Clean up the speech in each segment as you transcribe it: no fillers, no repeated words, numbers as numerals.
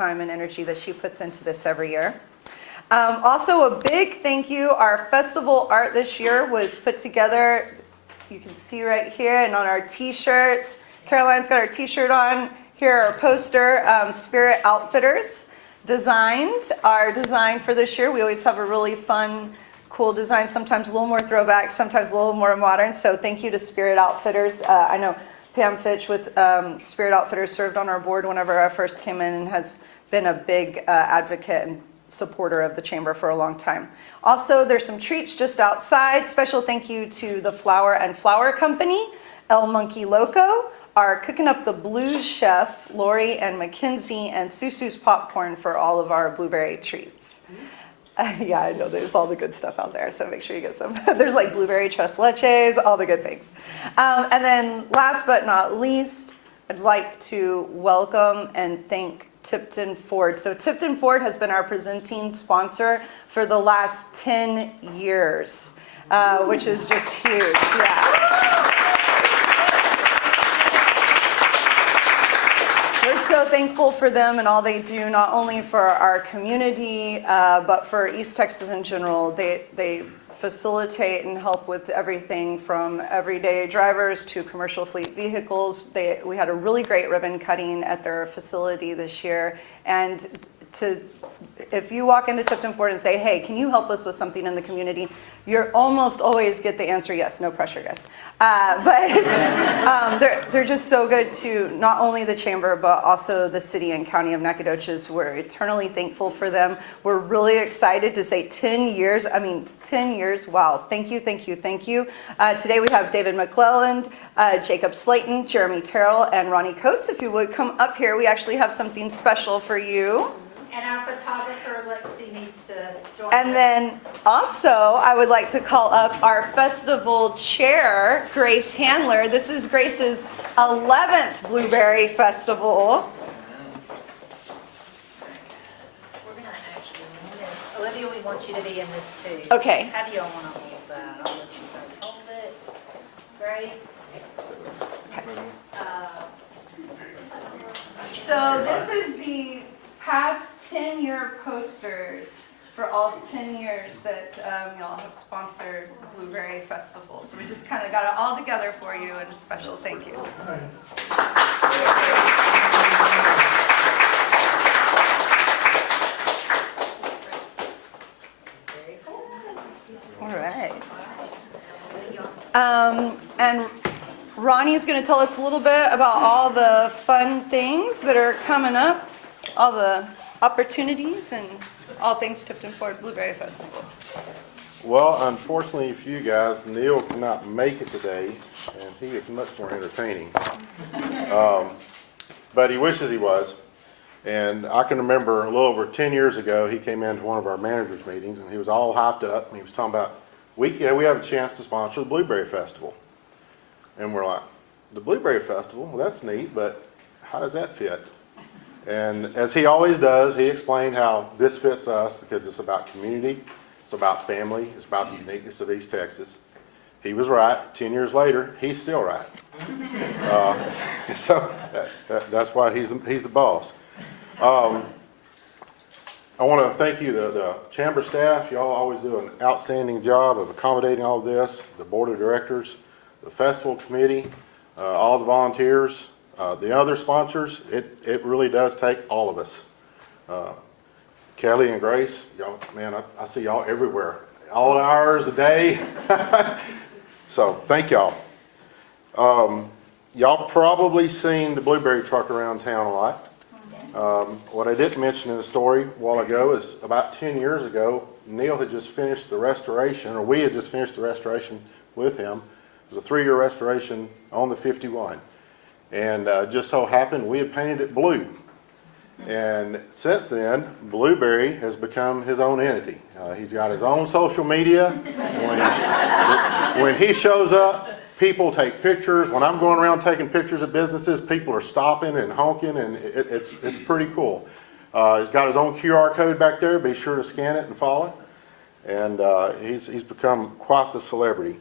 time and energy that she puts into this every year. Also, a big thank you. Our festival art this year was put together, you can see right here, and on our t-shirts. Caroline's got our t-shirt on. Here, our poster, Spirit Outfitters designed our design for this year. We always have a really fun, cool design, sometimes a little more throwback, sometimes a little more modern. So thank you to Spirit Outfitters. I know Pam Fitch with Spirit Outfitters served on our board whenever I first came in and has been a big advocate and supporter of the chamber for a long time. Also, there's some treats just outside. Special thank you to the Flower and Flower Company, El Monkey Loco, our Cooking Up the Blues chef, Lori and Mackenzie, and Susu's Popcorn for all of our blueberry treats. Yeah, I know there's all the good stuff out there, so make sure you get some. There's like blueberry tres leches, all the good things. And then last but not least, I'd like to welcome and thank Tipton Ford. So Tipton Ford has been our presenting sponsor for the last 10 years, which is just huge. Yeah. We're so thankful for them and all they do, not only for our community, but for East Texas in general. They facilitate and help with everything from everyday drivers to commercial fleet vehicles. We had a really great ribbon cutting at their facility this year. And if you walk into Tipton Ford and say, hey, can you help us with something in the community? You almost always get the answer, yes, no pressure, guys. But they're just so good to not only the chamber, but also the city and county of Nacogdoches. We're eternally thankful for them. We're really excited to say 10 years. I mean, 10 years, wow. Thank you, thank you, thank you. Today we have David McClelland, Jacob Slayton, Jeremy Terrell, and Ronnie Coates. If you would come up here, we actually have something special for you. And our photographer, Lexi, needs to join And us. then also, I would like to call up our festival chair, Grace Handler. This is Grace's 11th Blueberry Festival. We're going to actually win this. Olivia, we want you to be in this too. Okay. How do y'all want to hold that? I'll let you guys hold it. Grace. So this is the past 10-year posters for all 10 years that y'all have sponsored the Blueberry Festival. So we just kind of got it all together for you, and a special thank you. Very cool. All right. And Ronnie is going to tell us a little bit about all the fun things that are coming up, all the opportunities, and all things Tipton Ford Blueberry Festival. Well, unfortunately for you guys, Neil cannot make it today, and he is much more entertaining. But he wishes he was. And I can remember a little over 10 years ago, he came into one of our managers' meetings, and he was all hyped up, and he was talking about, we have a chance to sponsor the Blueberry Festival. And we're like, the Blueberry Festival? Well, that's neat, but how does that fit? And as he always does, he explained how this fits us because it's about community, it's about family, it's about the uniqueness of East Texas. He was right. 10 years later, he's still right. So that's why he's the boss. I want to thank you, the chamber staff. Y'all always do an outstanding job of accommodating all of this, the board of directors, the festival committee, all the volunteers. The other sponsors, it really does take all of us. Kelly and Grace, y'all, man, I see y'all everywhere, all hours a day. So thank y'all. Y'all probably seen the blueberry truck around town a lot. What I didn't mention in the story a while ago is about 10 years ago, Neil had just finished the restoration, or we had just finished the restoration with him. It was a 3-year restoration on the 51. And just so happened we had painted it blue. And since then, Blueberry has become his own entity. He's got his own social media. When he shows up, people take pictures. When I'm going around taking pictures of businesses, people are stopping and honking, and it's pretty cool. He's got his own QR code back there. Be sure to scan it and follow it. And he's become quite the celebrity.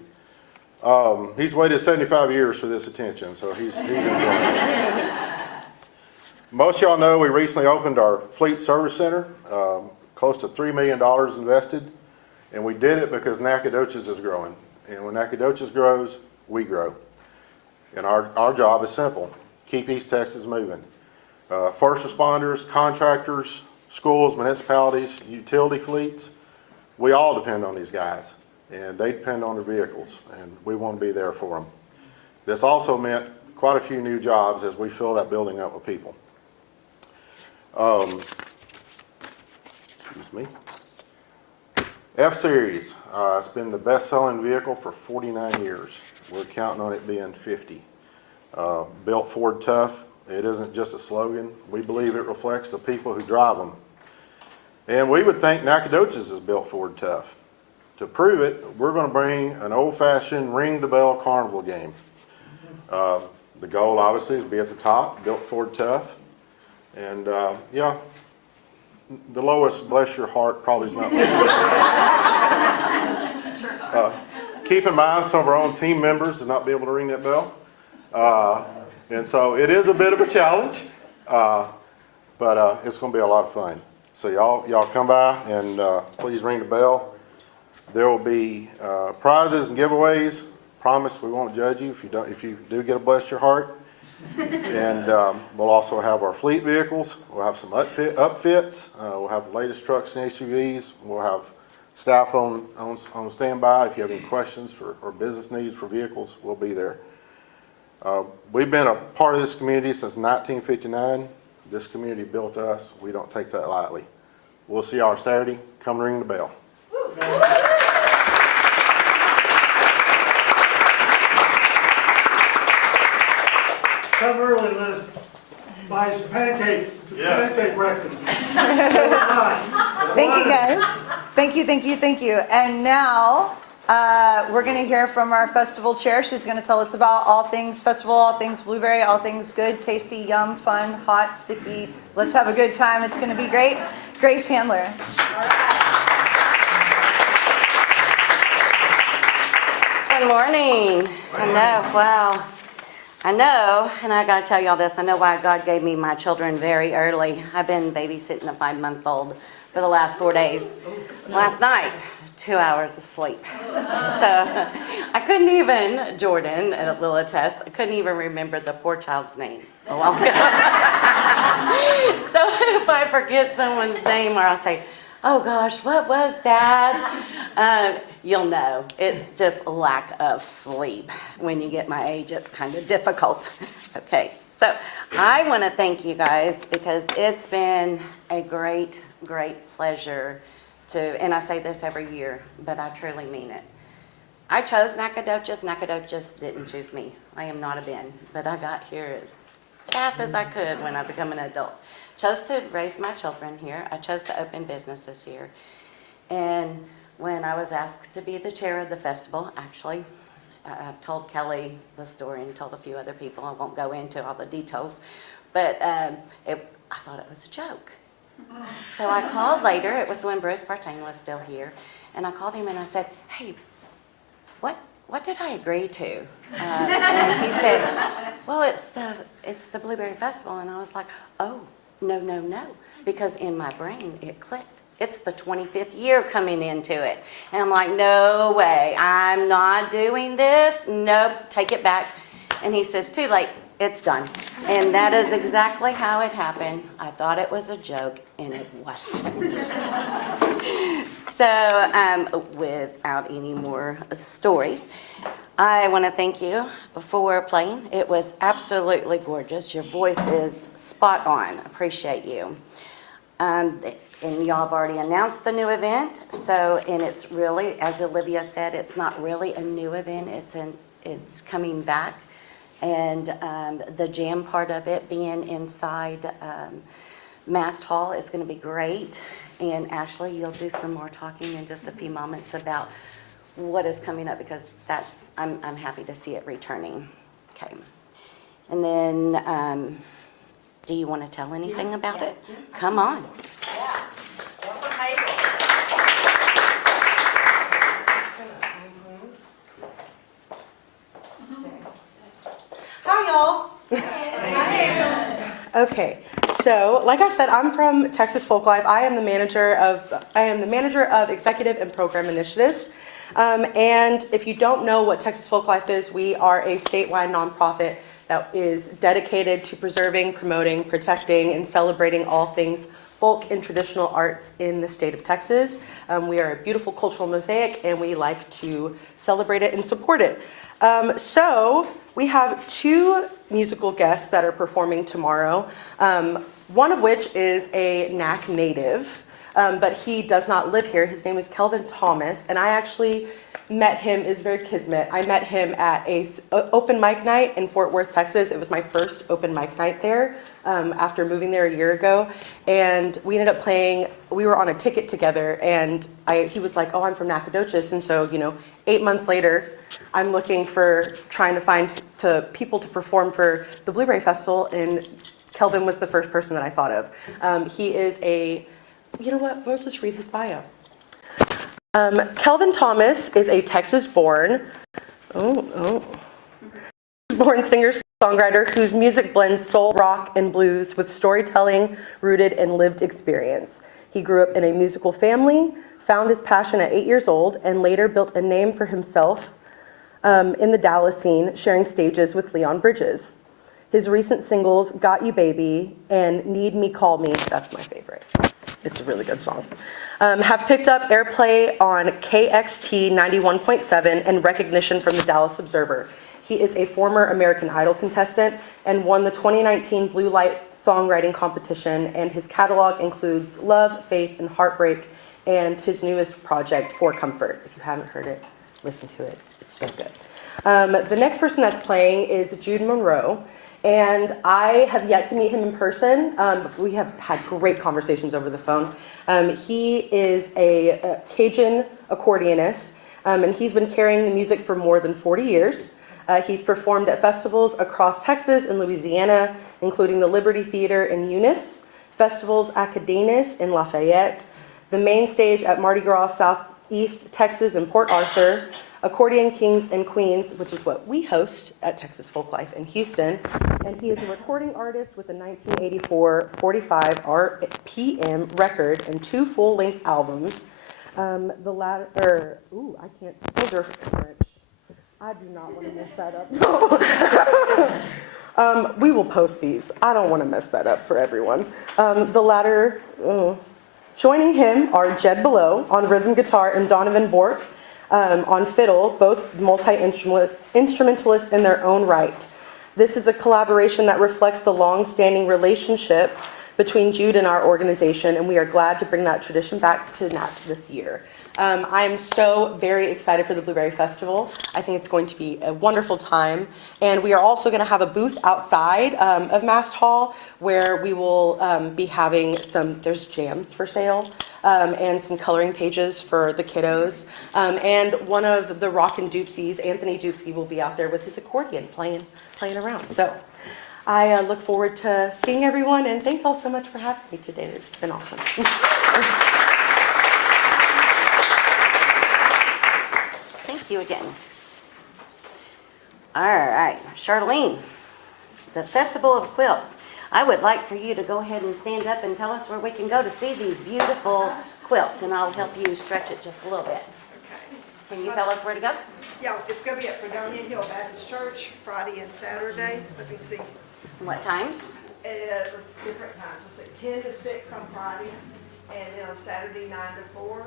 He's waited 75 years for this attention, so he's enjoying it. Most of y'all know we recently opened our fleet service center, close to $3 million invested. And we did it because Nacogdoches is growing. And when Nacogdoches grows, we grow. And our job is simple: keep East Texas moving. First responders, contractors, schools, municipalities, utility fleets, we all depend on these guys. And they depend on their vehicles, and we want to be there for them. This also meant quite a few new jobs as we fill that building up with people. Excuse me. F-Series, it's been the best-selling vehicle for 49 years. We're counting on it being 50. Built Ford tough. It isn't just a slogan. We believe it reflects the people who drive them. And we would think Nacogdoches is built Ford tough. To prove it, we're going to bring an old-fashioned ring-the-bell carnival game. The goal, obviously, is to be at the top, built Ford tough. And, yeah, the lowest, bless your heart, probably is not listening. Keep in mind, some of our own team members will not be able to ring that bell. And so it is a bit of a challenge, but it's going to be a lot of fun. So y'all come by and please ring the bell. There will be prizes and giveaways. Promise we won't judge you if you do get a bless your heart. And we'll also have our fleet vehicles. We'll have some upfits. We'll have the latest trucks and SUVs. We'll have staff on standby. If you have any questions or business needs for vehicles, we'll be there. We've been a part of this community since 1959. This community built us. We don't take that lightly. We'll see y'all Saturday. Come ring the bell. Come early, let's buy some pancakes. Yes. Pancake breakfast. Thank you, guys. Thank you. And now we're going to hear from our festival chair. She's going to tell us about all things festival, all things blueberry, all things good, tasty, yum, fun, hot, sticky. Let's have a good time. It's going to be great. Grace Handler. Good morning. I know, wow. I know, and I gotta tell y'all this, I know why God gave me my children very early. I've been babysitting a 5-month-old for the last 4 days. Last night, 2 hours of sleep. So I couldn't even, Jordan will attest, I couldn't even remember the poor child's name a while ago. So if I forget someone's name or I'll say, oh gosh, what was that? You'll know. It's just a lack of sleep. When you get my age, it's kind of difficult. Okay, so I want to thank you guys because it's been a great, great pleasure to, and I say this every year, but I truly mean it. I chose Nacogdoches. Nacogdoches didn't choose me. I am not a Ben, but I got here as fast as I could when I became an adult. Chose to raise my children here. I chose to open businesses here. And when I was asked to be the chair of the festival, actually, I've told Kelly the story and told a few other people. I won't go into all the details, but I thought it was a joke. So I called later. It was when Bruce Partain was still here. And I called him and I said, hey, what did I agree to? And he said, well, it's the Blueberry Festival. And I was like, oh, no, because in my brain it clicked. It's the 25th year coming into it. And I'm like, no way, I'm not doing this. Nope, take it back. And he says, too late, it's done. And that is exactly how it happened. I thought it was a joke, and it wasn't. So without any more stories, I want to thank you for playing. It was absolutely gorgeous. Your voice is spot on. Appreciate you. And y'all have already announced the new event. So, and it's really, as Olivia said, it's not really a new event. It's coming back. And the jam part of it being inside Mast Hall is going to be great. And Ashley, you'll do some more talking in just a few moments about what is coming up, because I'm happy to see it returning. Okay. And then, do you want to tell anything about it? Come on. Yeah. One table. Hi, y'all. Okay, So, like I said, I'm from Texas Folklife. I am the manager of executive and program initiatives. And if you don't know what Texas Folklife is, we are a statewide nonprofit that is dedicated to preserving, promoting, protecting, and celebrating all things folk and traditional arts in the state of Texas. We are a beautiful cultural mosaic, and we like to celebrate it and support it. So we have two musical guests that are performing tomorrow, one of which is a Nac native, but he does not live here. His name is Kelvin Thomas, and I actually met him, is very kismet. I met him at a open mic night in Fort Worth, Texas. It was my first open mic night there after moving there a year ago. And we ended up playing, we were on a ticket together, and he was like, oh, I'm from Nacogdoches. And so, 8 months later, I'm looking for, trying to find people to perform for the Blueberry Festival, and Kelvin was the first person that I thought of. He is you know what, we'll just read his bio. Kelvin Thomas is a Texas-born singer-songwriter whose music blends soul, rock, and blues with storytelling rooted in lived experience. He grew up in a musical family, found his passion at 8 years old, and later built a name for himself in the Dallas scene, sharing stages with Leon Bridges. His recent singles, Got You Baby and Need Me Call Me, that's my favorite. It's a really good song. Have picked up airplay on KXT 91.7 and recognition from the Dallas Observer. He is a former American Idol contestant and won the 2019 Blue Light Songwriting Competition, and his catalog includes Love, Faith, and Heartbreak, and his newest project, For Comfort. If you haven't heard it, listen to it. It's so good. The next person that's playing is Jude Monroe. And I have yet to meet him in person. We have had great conversations over the phone. He is a Cajun accordionist, and he's been carrying the music for more than 40 years. He's performed at festivals across Texas and Louisiana, including the Liberty Theater in Eunice, festivals Acadenas in Lafayette, the main stage at Mardi Gras Southeast Texas in Port Arthur, Accordion Kings and Queens, which is what we host at Texas Folklife in Houston. And he is a recording artist with a 1984 45 RPM record and 2 full-length albums. The latter, I can't, those are French. I do not want to mess that up. We will post these. I don't want to mess that up for everyone. The latter, joining him are Jed Below on rhythm guitar and Donovan Bork on fiddle, both multi-instrumentalists in their own right. This is a collaboration that reflects the long-standing relationship between Jude and our organization, and we are glad to bring that tradition back to NAC this year. I am so very excited for the Blueberry Festival. I think it's going to be a wonderful time. And we are also going to have a booth outside of Mast Hall where we will be having there's jams for sale and some coloring pages for the kiddos. And one of the Rockin' Doopsies, Anthony Doopsie, will be out there with his accordion playing around. So I look forward to seeing everyone, and thank you all so much for having me today. It's been awesome. Thank you again. All right, Charlene, the Festival of Quilts. I would like for you to go ahead and stand up and tell us where we can go to see these beautiful quilts, and I'll help you stretch it just a little bit. Can you tell us where to go? Yeah, it's going to be at Fredonia Hill Baptist Church, Friday and Saturday. Let me see. What times? It was different times. Let's see, 10 to 6 on Friday, and then on Saturday, 9 to 4.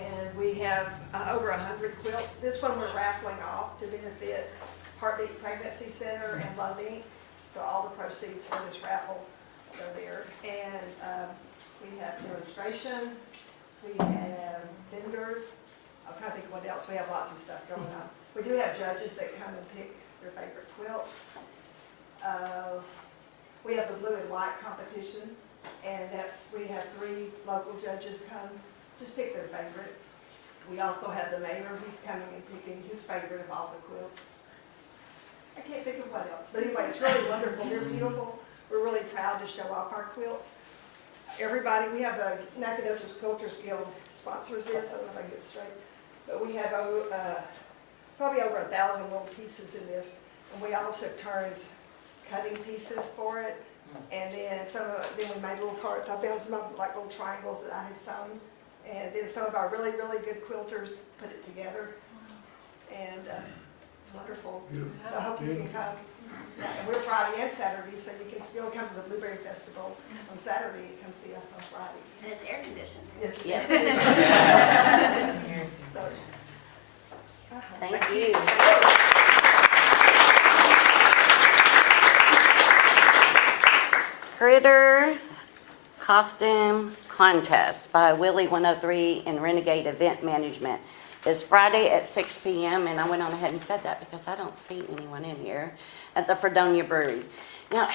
And we have over 100 quilts. This one we're raffling off to benefit Heartbeat Pregnancy Center and Love Inc. So all the proceeds for this raffle go there. And we have demonstrations. We have vendors. I'm trying to think of what else. We have lots of stuff going on. We do have judges that come and pick their favorite quilts. We have the blue and white competition, and we have 3 local judges come, just pick their favorite. We also have the mayor, he's coming and picking his favorite of all the quilts. I can't think of what else, but anyway, it's really wonderful. They're beautiful. We're really proud to show off our quilts. Everybody, we have the Nacogdoches Quilters Guild sponsors this, I don't know if I get it straight, but we have probably over 1,000 little pieces in this, and we also turned cutting pieces for it And then then we made little tarts. I found some of them like little triangles that I had sewn. And then some of our really, really good quilters put it together. And it's wonderful. So I hope you can come. Yeah, and we're Friday and Saturday, so you can still come to the Blueberry Festival on Saturday and come see us on Friday. And it's air conditioned. Yes. Yes. So, Thank you. Critter Costume Contest by Willie 103 and Renegade Event Management is Friday at 6 p.m. And I went on ahead and said that because I don't see anyone in here at the Fredonia Brewery. Now,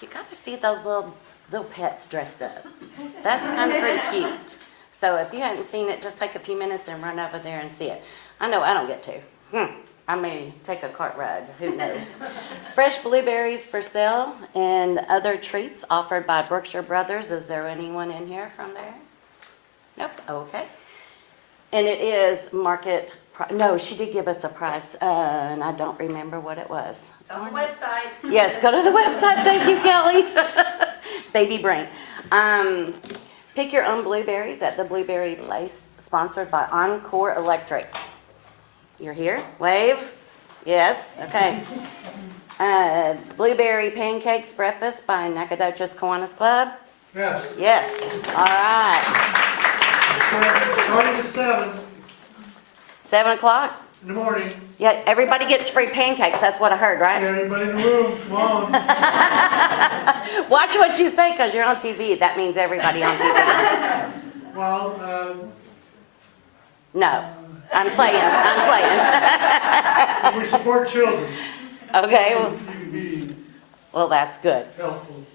you got to see those little pets dressed up. That's kind of pretty cute. So if you hadn't seen it, just take a few minutes and run over there and see it. I know I don't get to. I may take a cart ride, who knows. Fresh blueberries for sale and other treats offered by Brookshire Brothers. Is there anyone in here from there? Nope, okay. And it is no, she did give us a price, and I don't remember what it was. On the website. Yes, go to the website, thank you, Kelly. Baby brain. Pick your own blueberries at the Blueberry Place, sponsored by Encore Electric. You're here? Wave? Yes? Okay. Blueberry Pancakes Breakfast by Nacogdoches Kiwanis Club? Yes. Yes. All right. Starting at 7 7 o'clock? in the morning. Yeah, everybody gets free pancakes. That's what I heard, right? Everybody in the room, come on. Watch what you say because you're on TV. That means everybody on TV. Well, No. I'm playing. we support children. Okay. You be Well, that's good. helpful.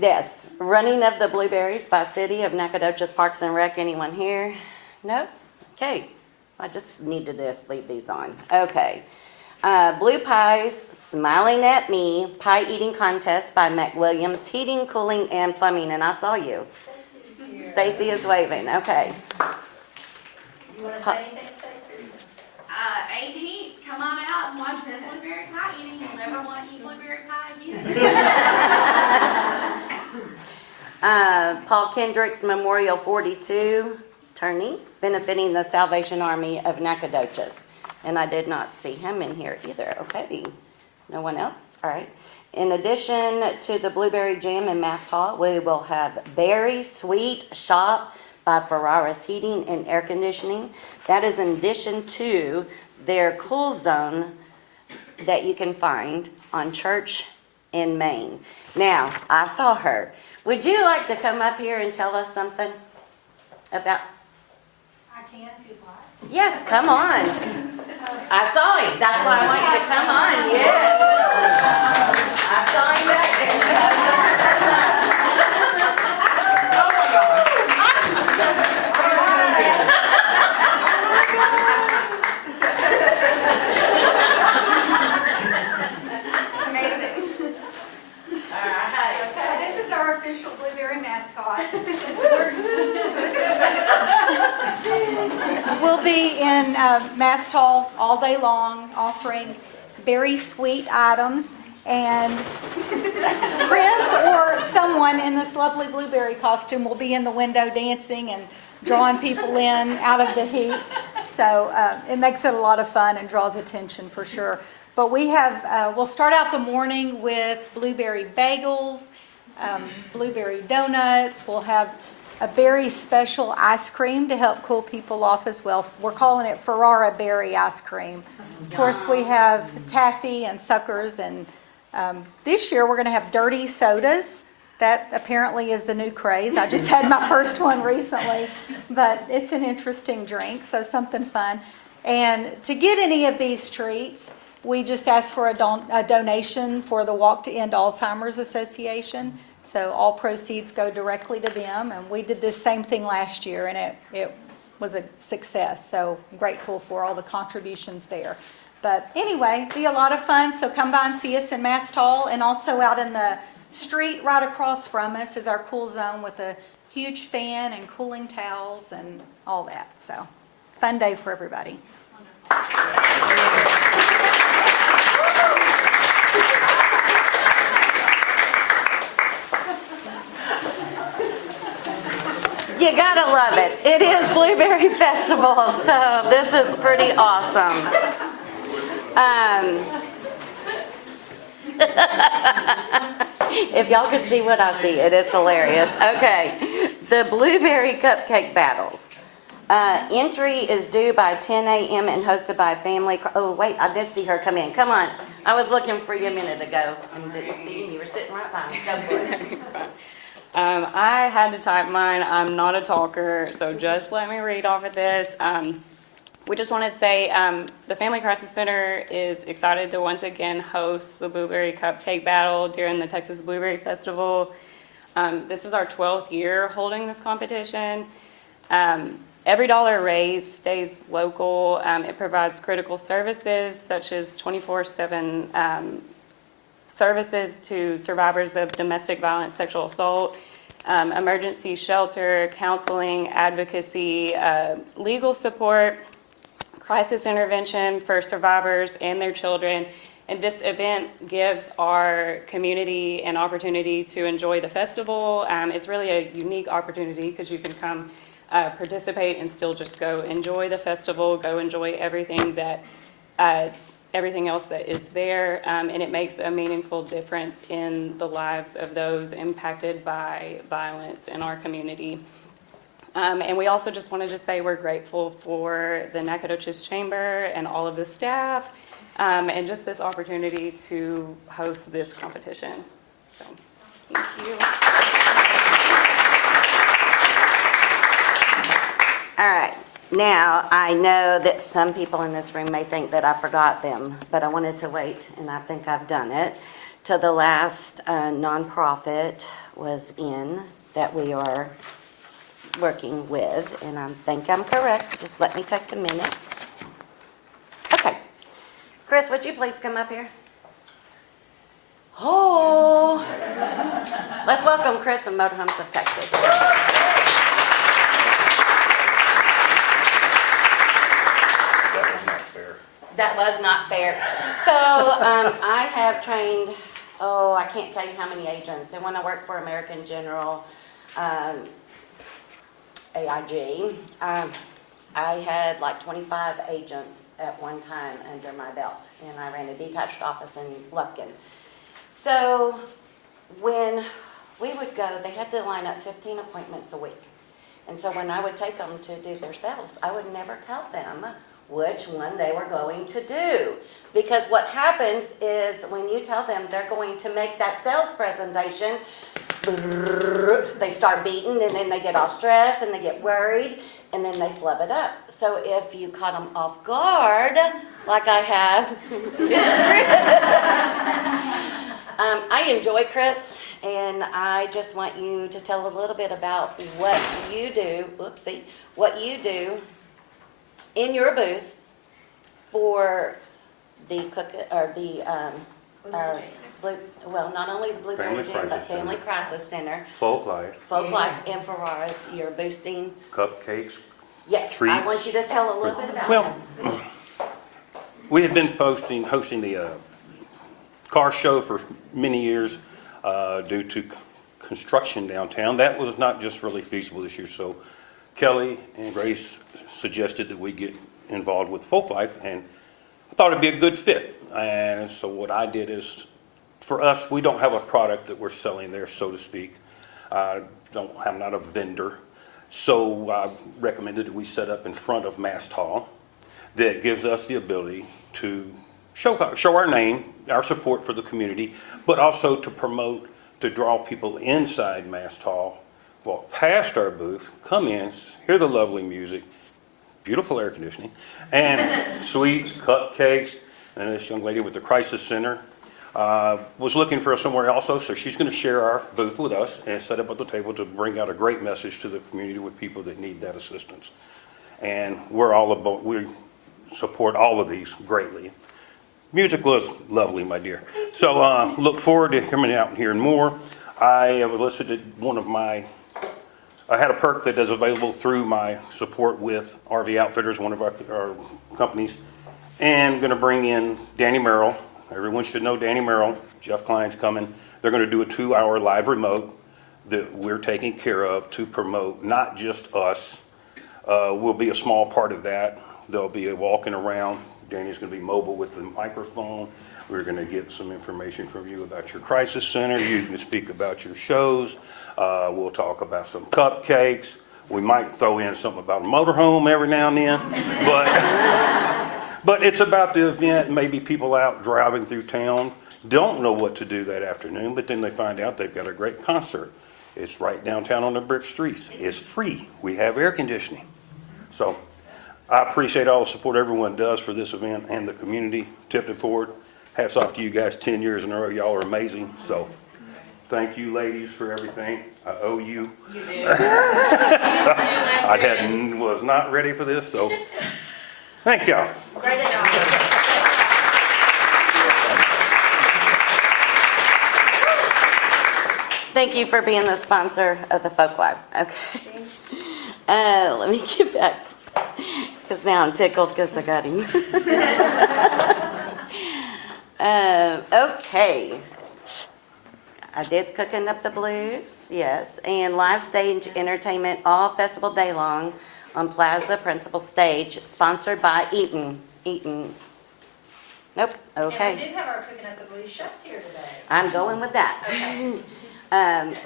Yes. Running of the Blueberries by City of Nacogdoches Parks and Rec. Anyone here? Nope. Okay. I just need to just leave these on. Okay. Blue Pies, Smiling at Me, Pie Eating Contest by McWilliams Heating, Cooling, and Plumbing. And I saw you. Stacy is waving. Okay. You want to say anything, Stacey? 8 heats, come on out and watch the blueberry pie eating. You'll never want to eat blueberry pie again. Paul Kendrick's Memorial 42 tourney, benefiting the Salvation Army of Nacogdoches. And I did not see him in here either. Okay. No one else? All right. In addition to the Blueberry Jam in Mast Hall, we will have Berry Sweet Shop by Ferraris Heating and Air Conditioning. That is in addition to their Cool Zone that you can find on Church in Maine. Now, I saw her. Would you like to come up here and tell us something about? I can if you'd like. Yes, come on. I saw him. That's why I want you to come on. Yes. I saw him back there. So this is our official blueberry mascot. We'll be in Mast Hall all day long offering very sweet items, and Chris or someone in this lovely blueberry costume will be in the window dancing and drawing people in out of the heat. So it makes it a lot of fun and draws attention for sure. But we have, we'll start out the morning with blueberry bagels, blueberry donuts. We'll have a very special ice cream to help cool people off as well. We're calling it Ferrara Berry Ice Cream. Of course, we have taffy and suckers, and this year we're going to have dirty sodas. That apparently is the new craze. I just had my first one recently, but it's an interesting drink, so something fun. And to get any of these treats, we just ask for a donation for the Walk to End Alzheimer's Association. So all proceeds go directly to them, and we did this same thing last year, and it was a success. So I'm grateful for all the contributions there. But anyway, be a lot of fun. So come by and see us in Mast Hall, and also out in the street right across from us is our Cool Zone with a huge fan and cooling towels and all that. So fun day for everybody. You gotta love it. It is Blueberry Festival, so this is pretty awesome. If y'all could see what I see, it is hilarious. Okay, the Blueberry Cupcake Battles. Entry is due by 10 a.m. and hosted by a family. Oh, wait, I did see her come in. Come on. I was looking for you a minute ago and didn't see you. You were sitting right by me. Go for it. I had to type mine. I'm not a talker, so just let me read off of this. We just wanted to say the Family Crisis Center is excited to once again host the Blueberry Cupcake Battle during the Texas Blueberry Festival. This is our 12th year holding this competition. Every dollar raised stays local. It provides critical services such as 24/7 services to survivors of domestic violence, sexual assault, emergency shelter, counseling, advocacy, legal support, crisis intervention for survivors and their children. And this event gives our community an opportunity to enjoy the festival. It's really a unique opportunity because you can come participate and still just go enjoy the festival, go enjoy everything else that is there, and it makes a meaningful difference in the lives of those impacted by violence in our community. And we also just wanted to say we're grateful for the Nacogdoches Chamber and all of the staff, and just this opportunity to host this competition. So, thank you. All right. Now, I know that some people in this room may think that I forgot them, but I wanted to wait, and I think I've done it, till the last nonprofit was in that we are working with, and I think I'm correct. Just let me take a minute. Okay. Chris, would you please come up here? Oh. Let's welcome Chris from Motorhomes of Texas. That was not fair. So I have trained, I can't tell you how many agents. And when I worked for American General, AIG, I had like 25 agents at one time under my belt. And I ran a detached office in Lufkin. So when we would go, they had to line up 15 appointments a week. And so when I would take them to do their sales, I would never tell them which one they were going to do. Because what happens is when you tell them they're going to make that sales presentation, they start beating and then they get all stressed and they get worried and then they flub it up. So if you caught them off guard, like I have, I enjoy Chris, and I just want you to tell a little bit about what you do, what you do in your booth for the not only the Blueberry Jam, but Family Crisis Center, Folk Life, and Ferraris. You're boosting. cupcakes. Yes, I Treats. want you to tell a little bit about Well, that. we had been hosting the car show for many years due to construction downtown. That was not just really feasible this year, so Kelly and Grace suggested that we get involved with Folk Life, and I thought it'd be a good fit. And so what I did is, for us, we don't have a product that we're selling there, so to speak. I'm not a vendor. So I recommended that we set up in front of Mast Hall. That gives us the ability to show our name, our support for the community, but also to promote, to draw people inside Mast Hall, walk past our booth, come in, hear the lovely music, beautiful air conditioning, and sweets, cupcakes, and this young lady with the Crisis Center was looking for somewhere also, so she's going to share our booth with us and set up at the table to bring out a great message to the community with people that need that assistance. And we support all of these greatly. Music was lovely, my dear. So look forward to coming out and hearing more. I have listed I had a perk that is available through my support with RV Outfitters, one of our companies, and going to bring in Danny Merrill. Everyone should know Danny Merrill. Jeff Klein's coming. They're going to do a 2-hour live remote that we're taking care of to promote, not just us. We'll be a small part of that. They'll be walking around. Danny's going to be mobile with the microphone. We're going to get some information from you about your crisis center. You can speak about your shows. We'll talk about some cupcakes. We might throw in something about a motorhome every now and then. But it's about the event. Maybe people out driving through town don't know what to do that afternoon, but then they find out they've got a great concert. It's right downtown on the brick streets. It's free. We have air conditioning. So I appreciate all the support everyone does for this event and the community tipped it forward. Hats off to you guys, 10 years in a row. Y'all are amazing. So thank you, ladies, for everything. I owe you. You do. Was not ready for this, so thank y'all. Great job. Thank you for being the sponsor of the Folk Live. Okay. Let me get back, because now I'm tickled because I got him. Okay. I did Cooking Up the Blues, yes, and live stage entertainment all festival day long on Plaza Principal Stage, sponsored by Eaton. Nope, okay. And we do have our Cooking Up the Blues chefs here today. I'm going with that. Okay.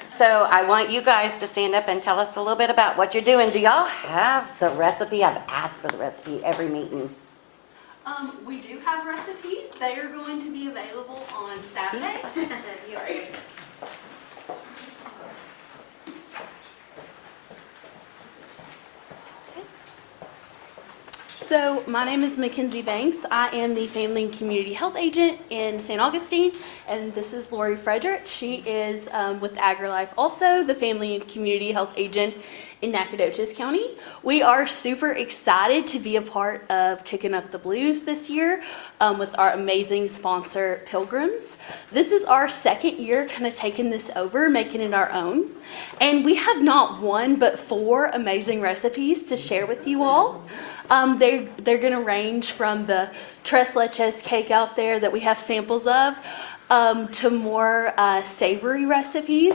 So I want you guys to stand up and tell us a little bit about what you're doing. Do y'all have the recipe? I've asked for the recipe every meeting. We do have recipes. They are going to be available on Saturday. You are. So my name is Mackenzie Banks. I am the Family and Community Health Agent in St. Augustine, and this is Lori Frederick. She is with AgriLife, also the Family and Community Health Agent in Nacogdoches County. We are super excited to be a part of Cooking Up the Blues this year with our amazing sponsor, Pilgrims. This is our second year kind of taking this over, making it our own. And we have not one, but 4 amazing recipes to share with you all. They're gonna range from the tres leches cake out there that we have samples of, to more savory recipes.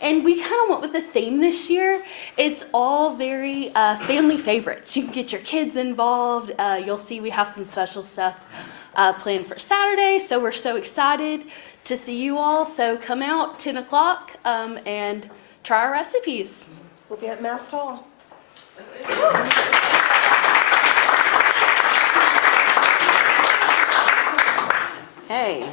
And we kind of went with the theme this year. It's all very family favorites. You can get your kids involved. You'll see we have some special stuff planned for Saturday. So we're so excited to see you all. So come out 10 o'clock and try our recipes. We'll be at Mass Hall. Hey,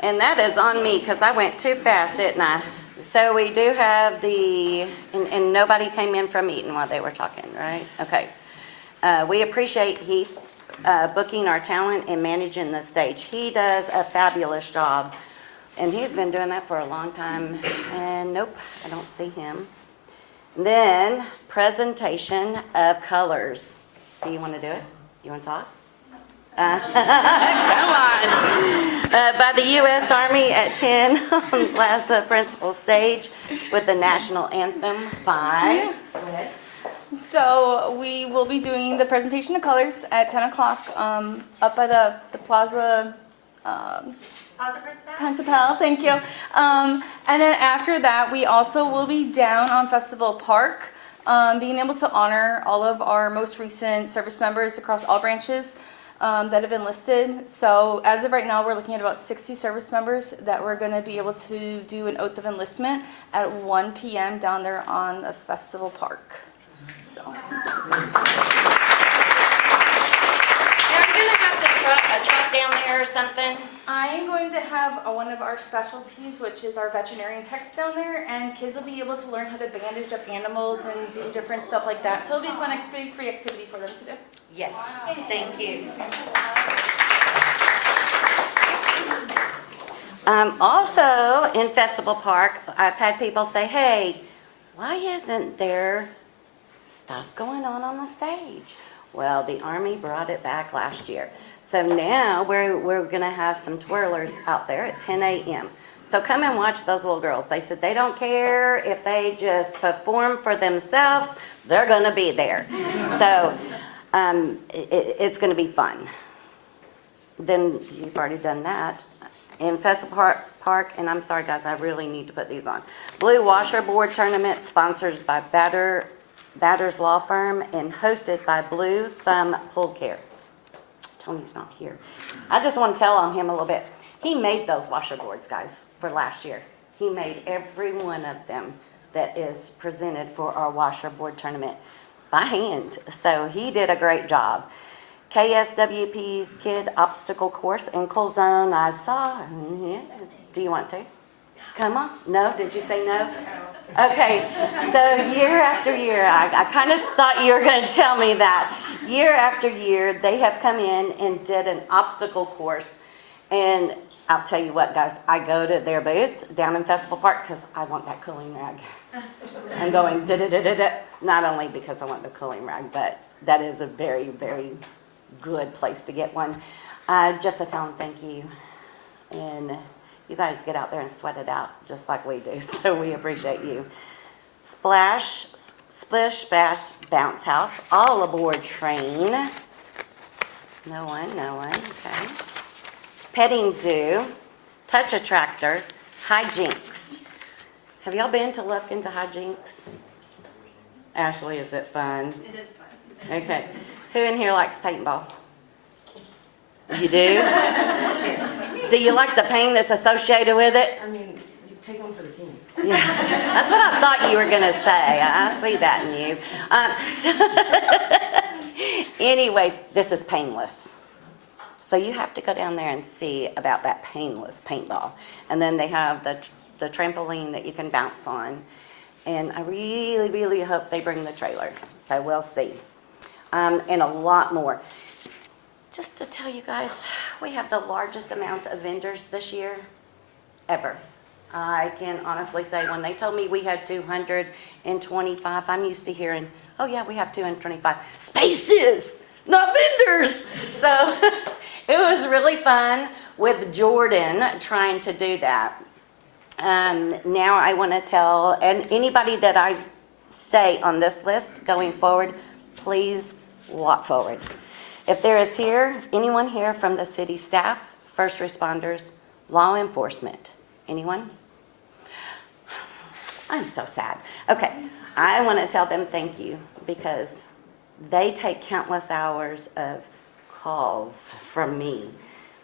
and that is on me because I went too fast, didn't I? So we do have and nobody came in from Eaton while they were talking, right? Okay. We appreciate Heath booking our talent and managing the stage. He does a fabulous job, and he's been doing that for a long time. And nope, I don't see him. Then presentation of colors. Do you want to do it? You want to talk? Come on. By the U.S. Army at 10 on Plaza Principal Stage with the national anthem by. Go ahead. So we will be doing the presentation of colors at 10 o'clock up by the Plaza Plaza Principal, thank you. And then after that, we also will be down on Festival Park, being able to honor all of our most recent service members across all branches that have been listed. So as of right now, we're looking at about 60 service members that we're going to be able to do an oath of enlistment at 1 p.m. down there on the Festival Park. So. Are you going to have a truck down there or something? I am going to have one of our specialties, which is our veterinarian techs down there, and kids will be able to learn how to bandage up animals and do different stuff like that. So it'll be a fun, big free activity for them to do. Yes, thank you. Also, in Festival Park, I've had people say, hey, why isn't there stuff going on the stage? Well, the Army brought it back last year. So now we're gonna have some twirlers out there at 10 a.m. So come and watch those little girls. They said they don't care if they just perform for themselves, they're gonna be there. So it's gonna be fun. Then you've already done that. in Festival Park, and I'm sorry guys, I really need to put these on. Blue Washerboard Tournament sponsored by Batter's Law Firm and hosted by Blue Thumb Pool Care. Tony's not here. I just want to tell on him a little bit. He made those washerboards, guys, for last year. He made every one of them that is presented for our washerboard tournament by hand. So he did a great job. KSWP's Kid Obstacle Course in Cool Zone, I saw. Do you want to? Come on. No? Did you say no? Okay. So year after year, I kind of thought you were going to tell me that. Year after year, they have come in and did an obstacle course. And I'll tell you what, guys, I go to their booth down in Festival Park because I want that cooling rag. I'm going da-da-da-da-da, not only because I want the cooling rag, but that is a very, very good place to get one. Just to tell them thank you. And you guys get out there and sweat it out just like we do, so we appreciate you. Splish, Bash, Bounce House, all aboard train. No one, okay. Petting Zoo, Touch a Tractor, Hijinks. Have y'all been to Lufkin to Hijinks? Ashley, is it fun? It is fun. Okay. Who in here likes paintball? You do? Yes. Do you like the pain that's associated with it? I mean, you take one for the team. Yeah, that's what I thought you were going to say. I see that in you. Anyways, this is painless. So you have to go down there and see about that painless paintball. And then they have the trampoline that you can bounce on. And I really, really hope they bring the trailer. So we'll see. And a lot more. Just to tell you guys, we have the largest amount of vendors this year ever. I can honestly say when they told me we had 225, I'm used to hearing, oh yeah, we have 225 spaces, not vendors. So it was really fun with Jordan trying to do that. Now I want to tell, and anybody that I say on this list going forward, please walk forward. If there is anyone here from the city staff, first responders, law enforcement, anyone? I'm so sad. Okay, I want to tell them thank you because they take countless hours of calls from me.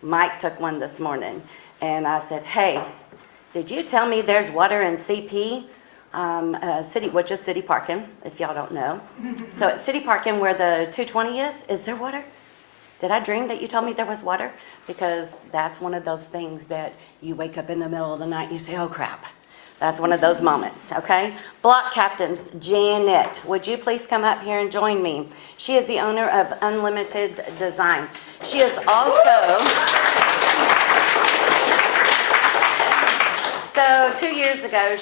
Mike took one this morning and I said, hey, did you tell me there's water in CP? Which is city parking, if y'all don't know. So at city parking where the 220 is there water? Did I dream that you told me there was water? Because that's one of those things that you wake up in the middle of the night and you say, oh crap. That's one of those moments, okay? Block captains, Janet, would you please come up here and join me? She is the owner of Unlimited Design. She is also... So 2 years ago,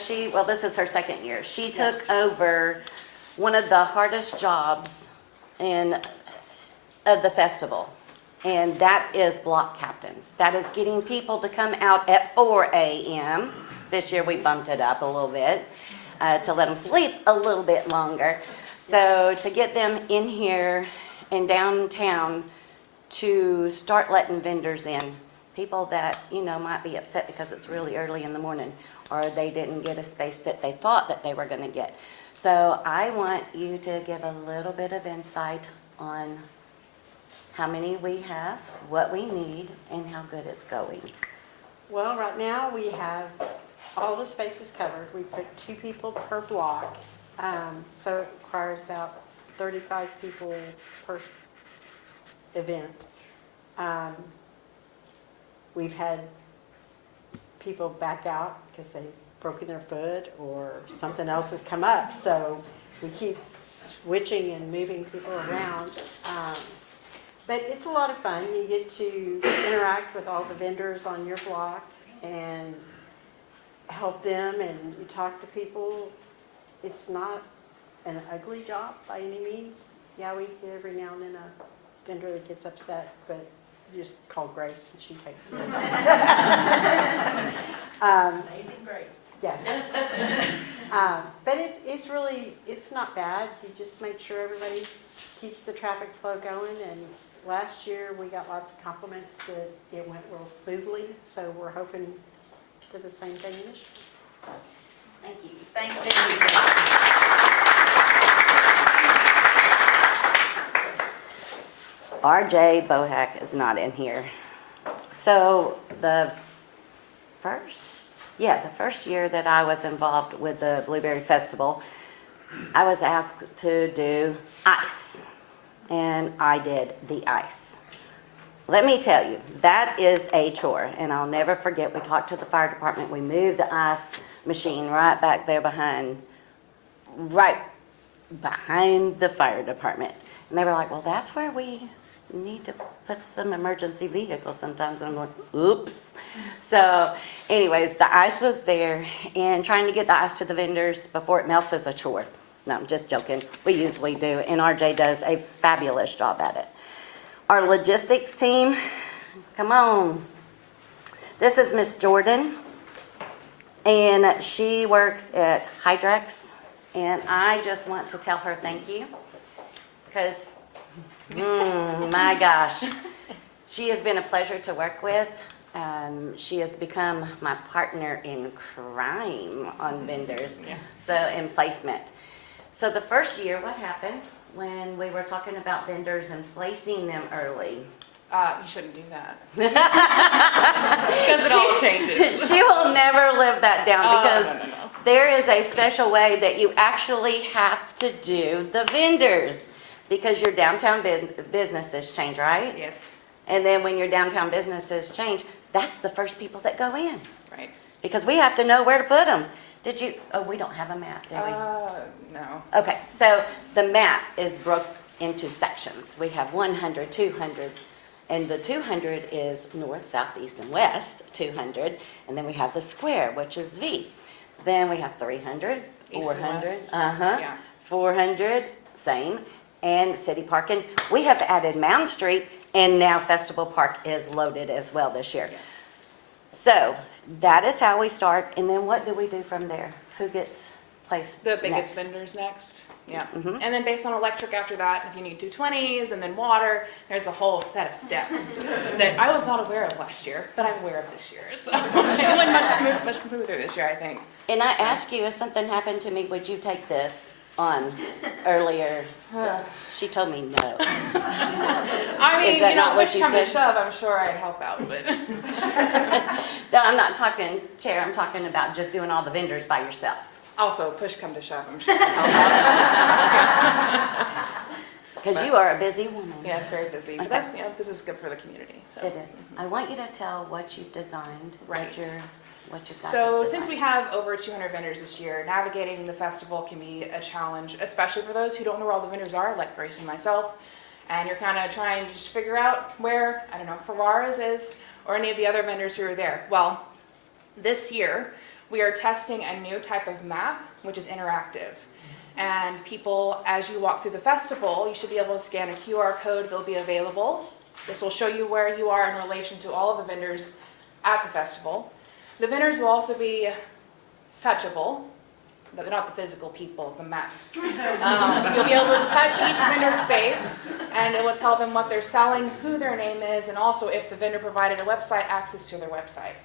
this is her second year, she took over one of the hardest jobs of the festival, and that is block captains. That is getting people to come out at 4 a.m. This year we bumped it up a little bit to let them sleep a little bit longer. So to get them in here in downtown to start letting vendors in. People that, might be upset because it's really early in the morning or they didn't get a space that they thought that they were going to get. So I want you to give a little bit of insight on how many we have, what we need, and how good it's going. Well, right now we have all the spaces covered. We put 2 people per block, so it requires about 35 people per event. We've had people back out because they've broken their foot or something else has come up. So we keep switching and moving people around. But it's a lot of fun. You get to interact with all the vendors on your block and help them and you talk to people. It's not an ugly job by any means. Yeah, we get every now and then a vendor that gets upset, but you just call Grace and she takes it. Amazing Grace. Yes. But it's not bad. You just make sure everybody keeps the traffic flow going and last year we got lots of compliments that it went real smoothly, so we're hoping for the same thing this year. Thank you. Thank you. RJ Bohack is not in here. So the first year that I was involved with the Blueberry Festival, I was asked to do ice, and I did the ice. Let me tell you, that is a chore, and I'll never forget, we talked to the fire department, we moved the ice machine right back there right behind the fire department. And they were like, well, that's where we need to put some emergency vehicles sometimes. And I'm going, oops. So anyways, the ice was there, and trying to get the ice to the vendors before it melts is a chore. No, I'm just joking. We usually do, and RJ does a fabulous job at it. Our logistics team, come on. This is Miss Jordan, and she works at Hydrex, and I just want to tell her thank you, because, my gosh, she has been a pleasure to work with. She has become my partner in crime on vendors, so in placement. So the first year, what happened when we were talking about vendors and placing them early? You shouldn't do that. Because it all changes. She will never live that down, because no. there is a special way that you actually have to do the vendors, because your downtown businesses change, right? Yes. And then when your downtown businesses change, that's the first people that go in, Right. because we have to know where to put them. We don't have a map, do we? No. Okay, so the map is broke into sections. We have 100, 200, and the 200 is north, south, east, and west, 200. And then we have the square, which is V. Then we have 300, East and 400, west. 400, same, and City Park. And we have added Mound Street, and now Festival Park is loaded as well this year. Yes. So that is how we start, and then what do we do from there? Who gets placed The biggest next? vendors next. Yeah. Mhm. And then based on electric after that, if you need 220s and then water, there's a whole set of steps that I was not aware of last year, but I'm aware of this year. So it went much smoother this year, I think. And I asked you, if something happened to me, would you take this on earlier? She told me no. I mean, Is that not what push you come to said? shove, I'm sure I'd help out, but No, I'm not talking chair, I'm talking about just doing all the vendors by yourself. also push come to shove, I'm sure I'd help out. Because you are a busy woman. Yeah, it's very busy, but Okay. that's, this is good for the community, so. It is. I want you to tell what you've designed, what Right. you guys So have since we designed. have over 200 vendors this year, navigating the festival can be a challenge, especially for those who don't know where all the vendors are, like Grace and myself. And you're kind of trying to just figure out where, I don't know, Ferraris is, or any of the other vendors who are there. Well, this year, we are testing a new type of map, which is interactive. And people, as you walk through the festival, you should be able to scan a QR code that'll be available. This will show you where you are in relation to all of the vendors at the festival. The vendors will also be touchable, but they're not the physical people, the map. You'll be able to touch each vendor space, and it will tell them what they're selling, who their name is, and also if the vendor provided a website, access to their website.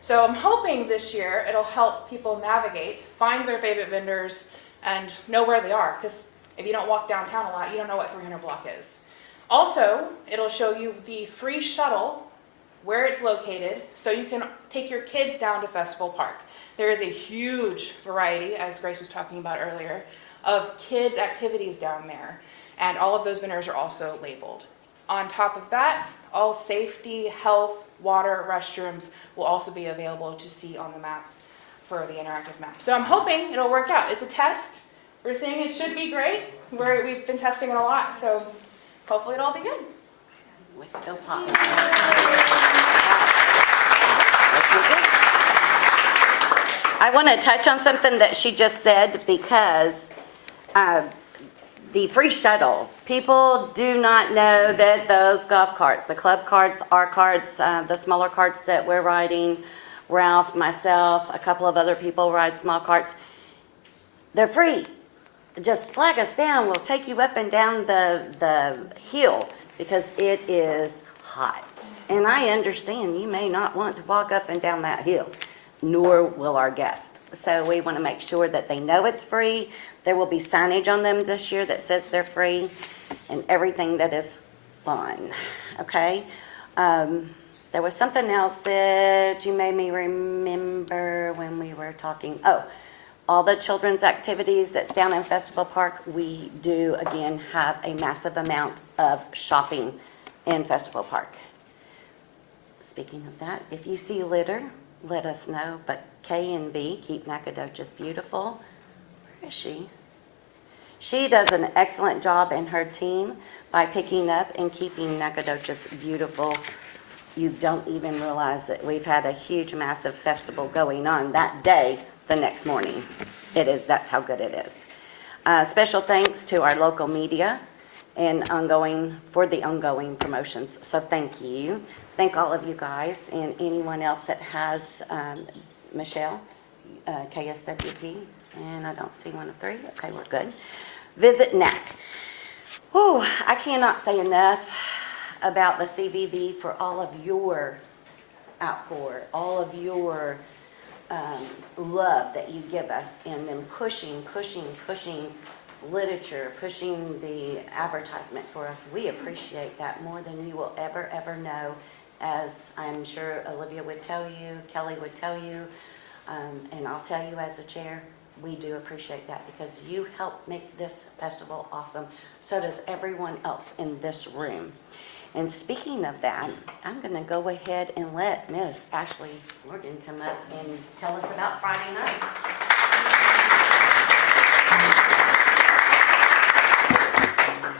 So I'm hoping this year it'll help people navigate, find their favorite vendors, and know where they are, because if you don't walk downtown a lot, you don't know what 300 block is. Also, it'll show you the free shuttle, where it's located, so you can take your kids down to Festival Park. There is a huge variety, as Grace was talking about earlier, of kids' activities down there, and all of those vendors are also labeled. On top of that, all safety, health, water, restrooms will also be available to see on the map for the interactive map. So I'm hoping it'll work out. It's a test. We're saying it should be great. We've been testing it a lot, so hopefully it'll all be good. We can go pop. I want to touch on something that she just said, because the free shuttle, people do not know that those golf carts, the club carts, our carts, the smaller carts that we're riding, Ralph, myself, a couple of other people ride small carts, they're free. Just flag us down, we'll take you up and down the hill. because it is hot. And I understand you may not want to walk up and down that hill, nor will our guests. So we want to make sure that they know it's free. There will be signage on them this year that says they're free, and everything that is fun, okay? There was something else that you made me remember when we were talking. Oh, all the children's activities that's down in Festival Park, we do, again, have a massive amount of shopping in Festival Park. Speaking of that, if you see litter, let us know. But K and B, Keep Nacogdoches Beautiful. Where is she? She does an excellent job, and her team, by picking up and keeping Nacogdoches beautiful. You don't even realize that we've had a huge, massive festival going on that day, the next morning. That's how good it is. Special thanks to our local media and for the ongoing promotions. So thank you. Thank all of you guys and anyone else that has, Michelle, KSWP, and I don't see one of three. Okay, we're good. Visit NAC. Whew, I cannot say enough about the CVB for all of your outpour, all of your love that you give us, and then pushing literature, pushing the advertisement for us. We appreciate that more than you will ever know, as I'm sure Olivia would tell you, Kelly would tell you, and I'll tell you as a chair, we do appreciate that because you help make this festival awesome. So does everyone else in this room. And speaking of that, I'm going to go ahead and let Miss Ashley Morgan come up and tell us about Friday night.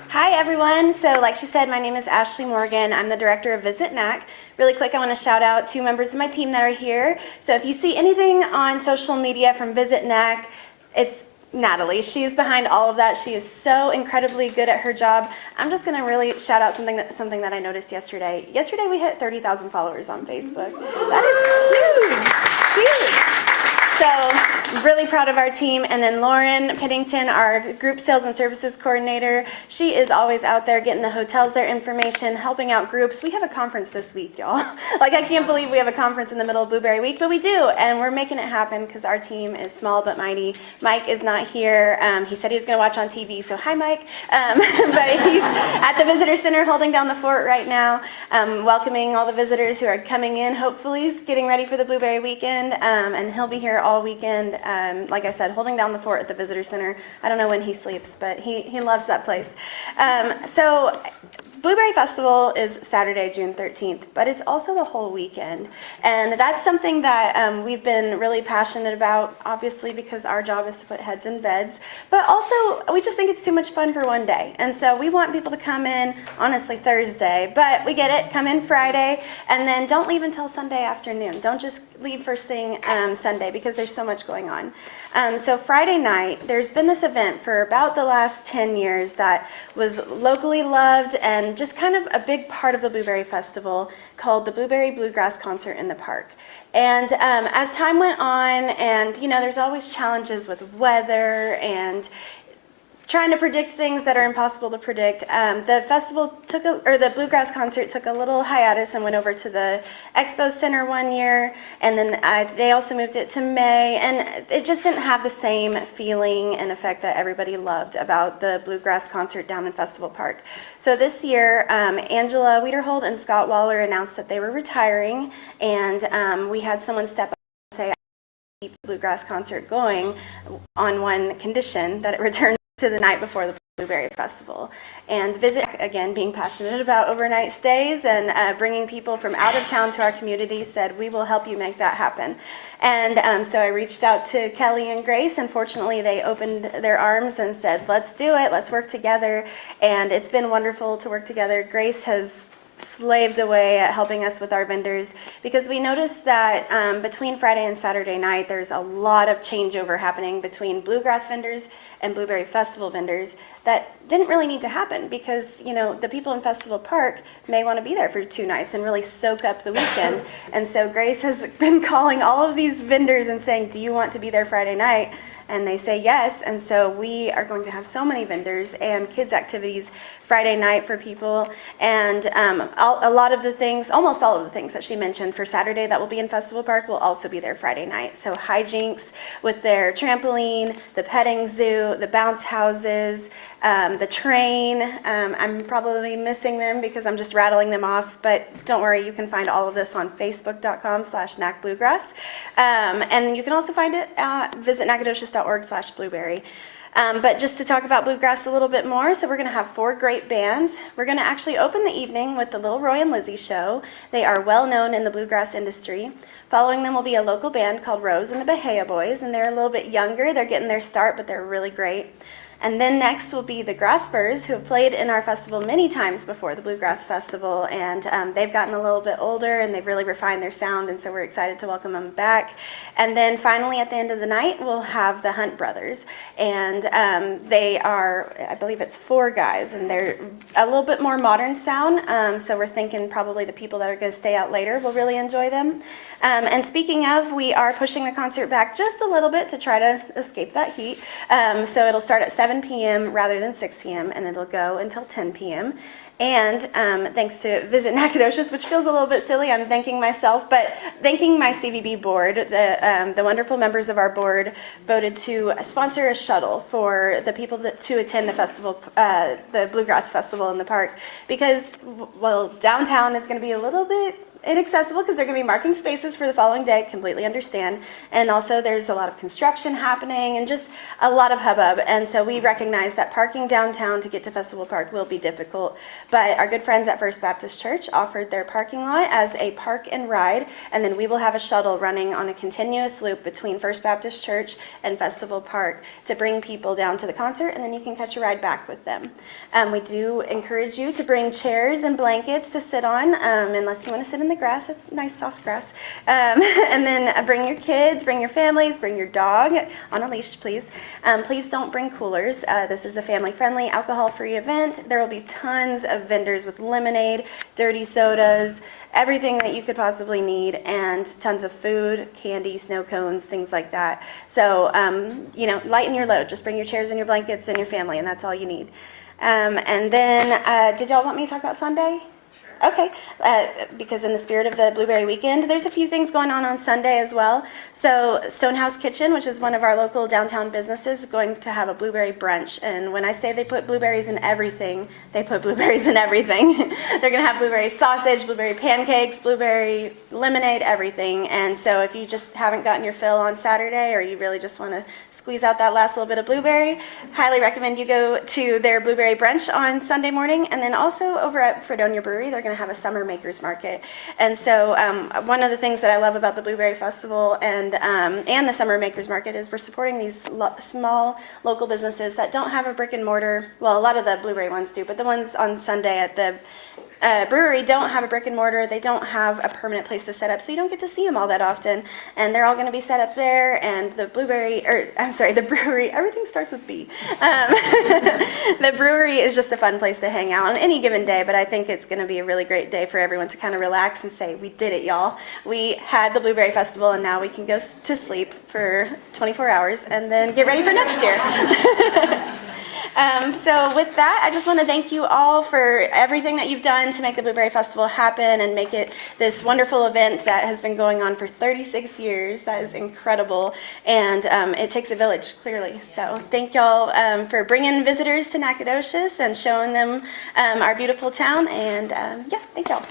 Hi everyone. So like she said, my name is Ashley Morgan. I'm the director of Visit NAC. Really quick, I want to shout out 2 members of my team that are here. So if you see anything on social media from Visit NAC, it's Natalie. She's behind all of that. She is so incredibly good at her job. I'm just going to really shout out something that I noticed yesterday. Yesterday we hit 30,000 followers on Facebook. That is huge. Huge. So really proud of our team. And then Lauren Piddington, our group sales and services coordinator, she is always out there getting the hotels their information, helping out groups. We have a conference this week, y'all. Like, I can't believe we have a conference in the middle of Blueberry Week, but we do, and we're making it happen because our team is small but mighty. Mike is not here. He said he was going to watch on TV, so hi, Mike. But he's at the visitor center holding down the fort right now, welcoming all the visitors who are coming in, hopefully, getting ready for the Blueberry Weekend, and he'll be here all weekend, like I said, holding down the fort at the visitor center. I don't know when he sleeps, but he loves that place. So Blueberry Festival is Saturday, June 13th, but it's also the whole weekend. And that's something that we've been really passionate about, obviously, because our job is to put heads in beds. But also, we just think it's too much fun for one day. And so we want people to come in, honestly, Thursday. But we get it, come in Friday, and then don't leave until Sunday afternoon. Don't just leave first thing Sunday, because there's so much going on. So Friday night, there's been this event for about the last 10 years that was locally loved and just kind of a big part of the Blueberry Festival, called the Blueberry Bluegrass Concert in the Park. And as time went on, and there's always challenges with weather and trying to predict things that are impossible to predict. The festival the Bluegrass Concert took a little hiatus and went over to the Expo Center one year, and then they also moved it to May, and it just didn't have the same feeling and effect that everybody loved about the Bluegrass Concert down in Festival Park. So this year, Angela Wiederhold and Scott Waller announced that they were retiring, and we had someone step up and say, keep the Bluegrass Concert going on one condition, that it returns to the night before the Blueberry Festival. And Visit, again, being passionate about overnight stays and bringing people from out of town to our community, said, we will help you make that happen. And so I reached out to Kelly and Grace, and fortunately they opened their arms and said, let's do it, let's work together. And it's been wonderful to work together. Grace has slaved away at helping us with our vendors, because we noticed that between Friday and Saturday night, there's a lot of changeover happening between bluegrass vendors and Blueberry Festival vendors that didn't really need to happen because, you know, the people in Festival Park may want to be there for 2 nights and really soak up the weekend. And so Grace has been calling all of these vendors and saying, do you want to be there Friday night? And they say yes, and so we are going to have so many vendors and kids activities Friday night for people, and a lot of the things, almost all of the things that she mentioned for Saturday that will be in Festival Park will also be there Friday night. So hijinks with their trampoline, the petting zoo, the bounce houses, the train. I'm probably missing them because I'm just rattling them off, but don't worry, you can find all of this on facebook.com/NacBluegrass. And you can also find it at visit nacogdoches.org/blueberry. But just to talk about bluegrass a little bit more, so we're going to have 4 great bands. We're going to actually open the evening with the Little Roy and Lizzie Show. They are well known in the bluegrass industry. Following them will be a local band called Rose and the Bahia Boys, and they're a little bit younger. They're getting their start, but they're really great. And then next will be the Graspers, who have played in our festival many times before, the Bluegrass Festival, and they've gotten a little bit older and they've really refined their sound, and so we're excited to welcome them back. And then finally at the end of the night, we'll have the Hunt Brothers, and they are, I believe it's 4 guys, and they're a little bit more modern sound, so we're thinking probably the people that are going to stay out later will really enjoy them. And speaking of, we are pushing the concert back just a little bit to try to escape that heat, so it'll start at 7 p.m. rather than 6 p.m. and it'll go until 10 p.m. And thanks to Visit Nacogdoches, which feels a little bit silly, I'm thanking myself, but thanking my CVB board. The wonderful members of our board voted to sponsor a shuttle for the people to attend the festival, the Bluegrass Festival in the park, because, well, downtown is going to be a little bit inaccessible because they're going to be marking spaces for the following day, completely understand. And also there's a lot of construction happening and just a lot of hubbub. And so we recognize that parking downtown to get to Festival Park will be difficult. But our good friends at First Baptist Church offered their parking lot as a park and ride. And then we will have a shuttle running on a continuous loop between First Baptist Church and Festival Park to bring people down to the concert, and then you can catch a ride back with them. We do encourage you to bring chairs and blankets to sit on, unless you want to sit in the grass. It's nice soft grass. And then bring your kids, bring your families, bring your dog on a leash, please. Please don't bring coolers. This is a family-friendly, alcohol-free event. There will be tons of vendors with lemonade, dirty sodas, everything that you could possibly need, and tons of food, candy, snow cones, things like that. So, you know, lighten your load. Just bring your chairs and your blankets and your family, and that's all you need. And then, did y'all want me to talk about Sunday? Okay, because in the spirit of the Blueberry Weekend, there's a few things going on Sunday as well. So Stonehouse Kitchen, which is one of our local downtown businesses, is going to have a blueberry brunch. And when I say they put blueberries in everything, they put blueberries in everything. They're going to have blueberry sausage, blueberry pancakes, blueberry lemonade, everything. And so if you just haven't gotten your fill on Saturday, or you really just want to squeeze out that last little bit of blueberry, highly recommend you go to their blueberry brunch on Sunday morning. And then also over at Fredonia Brewery, they're going to have a summer makers market. And so one of the things that I love about the Blueberry Festival and the summer makers market is we're supporting these small local businesses that don't have a brick and mortar. Well, a lot of the blueberry ones do, but the ones on Sunday at the brewery don't have a brick and mortar. They don't have a permanent place to set up, so you don't get to see them all that often. And they're all going to be set up there. And the brewery, everything starts with B. The brewery is just a fun place to hang out on any given day, but I think it's going to be a really great day for everyone to kind of relax and say, we did it, y'all. We had the Blueberry Festival, and now we can go to sleep for 24 hours and then get ready for next year. So with that, I just want to thank you all for everything that you've done to make the Blueberry Festival happen and make it this wonderful event that has been going on for 36 years. That is incredible, and it takes a village, clearly. So thank y'all for bringing visitors to Nacogdoches and showing them our beautiful town, and yeah, thank y'all.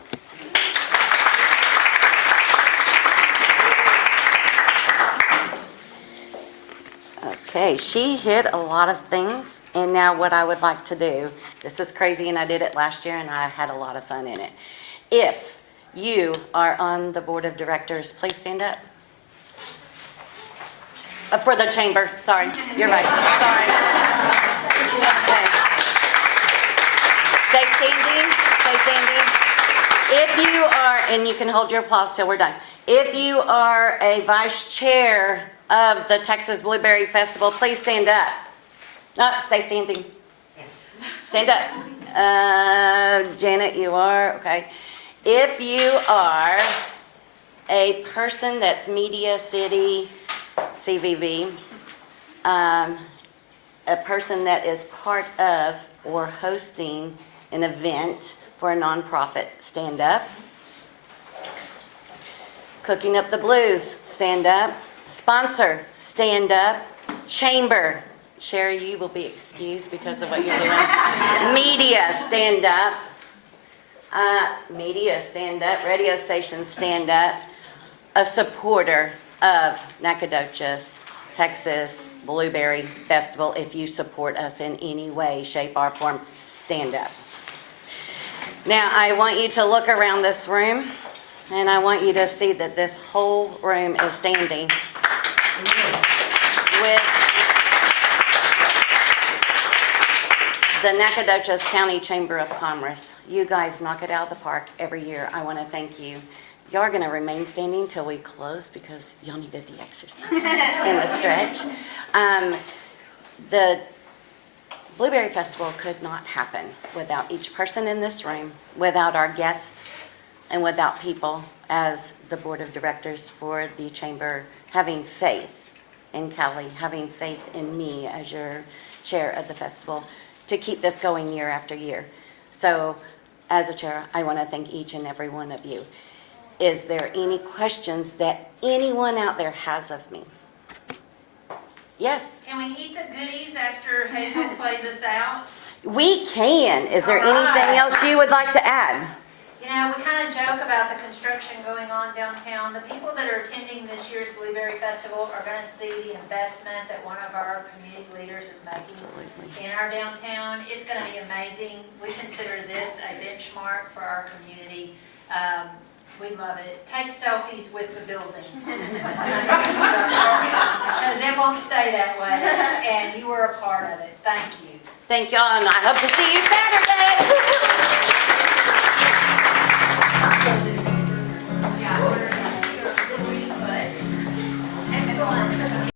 Okay, she hit a lot of things. And now what I would like to do, this is crazy and I did it last year and I had a lot of fun in it. If you are on the board of directors, please stand up. For the chamber, sorry, you're right, sorry. Okay. Stay standing. If you are, and you can hold your applause till we're done. If you are a vice chair of the Texas Blueberry Festival, please stand up. Stay standing. Stand up. Janet, you are, okay. If you are a person that's Media City, CVV, a person that is part of or hosting an event for a nonprofit, stand up. Cooking Up the Blues, stand up. Sponsor, stand up. Chamber, Sherry, you will be excused because of what you're doing. Media, stand up. Media, stand up. Radio stations, stand up. A supporter of Nacogdoches, Texas Blueberry Festival. If you support us in any way, shape, or form, stand up. Now, I want you to look around this room, and I want you to see that this whole room is standing with the Nacogdoches County Chamber of Commerce. You guys knock it out of the park every year. I want to thank you. Y'all are going to remain standing till we close because y'all needed the exercise and the stretch. The Blueberry Festival could not happen without each person in this room, without our guests, and without people as the board of directors for the chamber having faith in Kelly, having faith in me as your chair of the festival to keep this going year after year. So as a chair, I want to thank each and every one of you. Is there any questions that anyone out there has of me? Yes? Can we eat the goodies after Hazel plays us out? We can. Is there All right. anything else you would like to add? You know, we kind of joke about the construction going on downtown. The people that are attending this year's Blueberry Festival are going to see the investment that one of our community leaders is making in our downtown. It's going to be amazing. We consider this a benchmark for our community. We love it. Take selfies with the building. Because it won't stay that way, and you were a part of it. Thank you. Thank y'all, and I hope to see you Saturday.